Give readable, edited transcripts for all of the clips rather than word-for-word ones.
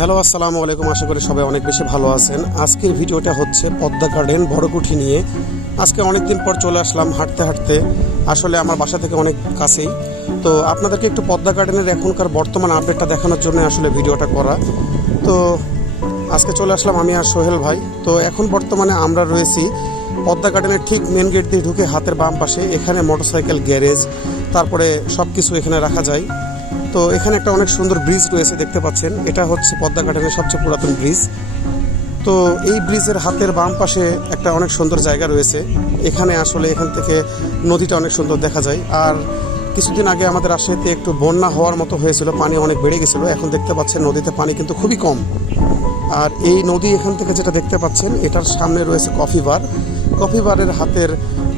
Hello, আসসালামু আলাইকুম। আশা করি সবাই অনেক বেশি ভালো আছেন। আজকের ভিডিওটা হচ্ছে পদ্মা গার্ডেন বড়কুঠি নিয়ে। আজকে অনেকদিন পর চলে আসলাম হাঁটতে হাঁটতে, আসলে আমার বাসা থেকে অনেক কাছেই। তো আপনাদেরকে একটু পদ্মা গার্ডেনের এখনকার বর্তমান আপডেটটা দেখানোর জন্য আসলে ভিডিওটা করা। তো আজকে চলে আসলাম আমি আর সোহেল ভাই। তো এখন বর্তমানে আমরা রয়েছি পদ্মা গার্ডেনের ঠিক মেন গেট দিয়ে ঢুকে হাতের বাম পাশে। এখানে মোটরসাইকেল গ্যারেজ, তারপরে সব কিছু এখানে রাখা যায়। তো এখানে একটা অনেক সুন্দর ব্রিজ রয়েছে, দেখতে পাচ্ছেন। এটা হচ্ছে পদ্মা গার্ডেনের সবচেয়ে পুরাতন ব্রিজ। তো এই ব্রিজের হাতের বাম পাশে একটা অনেক সুন্দর জায়গা রয়েছে। এখানে আসলে এখান থেকে নদীটা অনেক সুন্দর দেখা যায়। আর কিছুদিন আগে আমাদের রাজশাহীতে একটু বন্যা হওয়ার মতো হয়েছিল, পানি অনেক বেড়ে গেছিলো। এখন দেখতে পাচ্ছেন নদীতে পানি কিন্তু খুবই কম। আর এই নদী এখান থেকে যেটা দেখতে পাচ্ছেন, এটার সামনে রয়েছে কফি বার। কফি বারের হাতের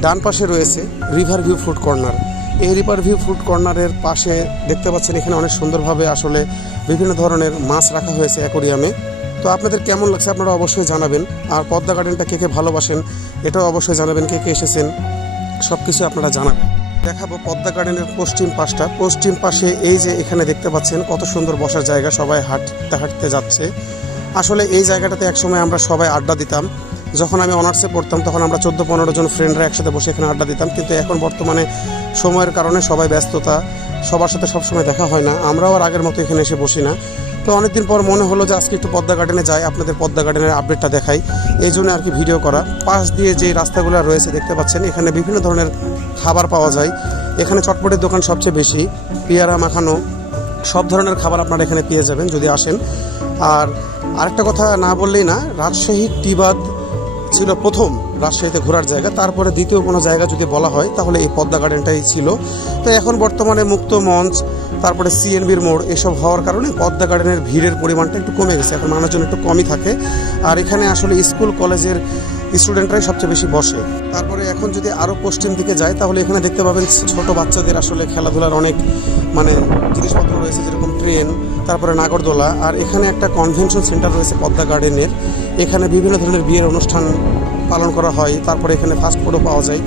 ডান পাশে রয়েছে রিভার ভিউ ফুড কর্নার। এই রিভার ভিউ ফুড কর্নারের পাশে দেখতে পাচ্ছেন এখানে অনেক সুন্দরভাবে আসলে বিভিন্ন ধরনের মাছ রাখা হয়েছে অ্যাকোরিয়ামে। তো আপনাদের কেমন লাগছে আপনারা অবশ্যই জানাবেন। আর পদ্মা গার্ডেনটা কে কে ভালোবাসেন এটাও অবশ্যই জানাবেন, কে কে এসেছেন সব কিছু আপনারা জানাবেন। দেখাবো পদ্মা গার্ডেনের পশ্চিম পাশটা। পশ্চিম পাশে এই যে এখানে দেখতে পাচ্ছেন কত সুন্দর বসার জায়গা, সবাই হাঁটতে হাঁটতে যাচ্ছে। আসলে এই জায়গাটাতে একসময় আমরা সবাই আড্ডা দিতাম। যখন আমি অনার্সে পড়তাম তখন আমরা 14-15 জন ফ্রেন্ডরা একসাথে বসে এখানে আড্ডা দিতাম। কিন্তু এখন বর্তমানে সময়ের কারণে সবাই ব্যস্ততা, সবার সাথে সবসময় দেখা হয় না। আমরাও আর আগের মতো এখানে এসে বসি না। তো অনেকদিন পর মনে হলো যে আজকে একটু পদ্মা গার্ডেনে যাই, আপনাদের পদ্মা গার্ডেনের আপডেটটা দেখাই, এই জন্য আর কি ভিডিও করা। পাশ দিয়ে যে রাস্তাগুলো রয়েছে দেখতে পাচ্ছেন, এখানে বিভিন্ন ধরনের খাবার পাওয়া যায়। এখানে চটপটের দোকান সবচেয়ে বেশি, পেয়ারা মাখানো সব ধরনের খাবার আপনারা এখানে পেয়ে যাবেন যদি আসেন। আর আরেকটা কথা না বললেই না, রাজশাহী টিবাদ ছিল প্রথম রাজশাহীতে ঘোরার জায়গা। তারপরে দ্বিতীয় কোনো জায়গা যদি বলা হয় তাহলে এই পদ্মা গার্ডেনটাই ছিল। তো এখন বর্তমানে মুক্ত মঞ্চ, তারপরে সিএনবির মোড় এসব হওয়ার কারণে পদ্মা গার্ডেনের ভিড়ের পরিমাণটা একটু কমে গেছে। এখন মানুষজন একটু কমই থাকে। আর এখানে আসলে স্কুল কলেজের স্টুডেন্টরাই সবচেয়ে বেশি বসে। তারপরে এখন যদি আরও পশ্চিম দিকে যায় তাহলে এখানে দেখতে পাবেন ছোট বাচ্চাদের আসলে খেলাধুলার অনেক জিনিসপত্র রয়েছে, যেরকম ট্রেন, তারপরে নাগরদোলা। আর এখানে একটা কনভেনশন সেন্টার রয়েছে পদ্মা গার্ডেনের। এখানে বিভিন্ন ধরনের বিয়ের অনুষ্ঠান পালন করা হয়। তারপরে এখানে ফাস্টফুডও পাওয়া যায়।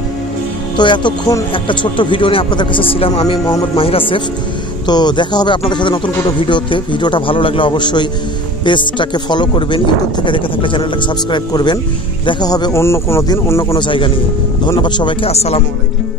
তো এতক্ষণ একটা ছোট্ট ভিডিও নিয়ে আপনাদের কাছে ছিলাম আমি, মোহাম্মদ মাহির আসেফ। তো দেখা হবে আপনাদের সাথে নতুন কোনো ভিডিওতে। ভিডিওটা ভালো লাগলে অবশ্যই পেজটাকে ফলো করবেন, ইউটিউব থেকে দেখে থাকলে চ্যানেলটাকে সাবস্ক্রাইব করবেন। দেখা হবে অন্য কোনো দিন অন্য কোনো জায়গা নিয়ে। ধন্যবাদ সবাইকে, আসসালামু আলাইকুম।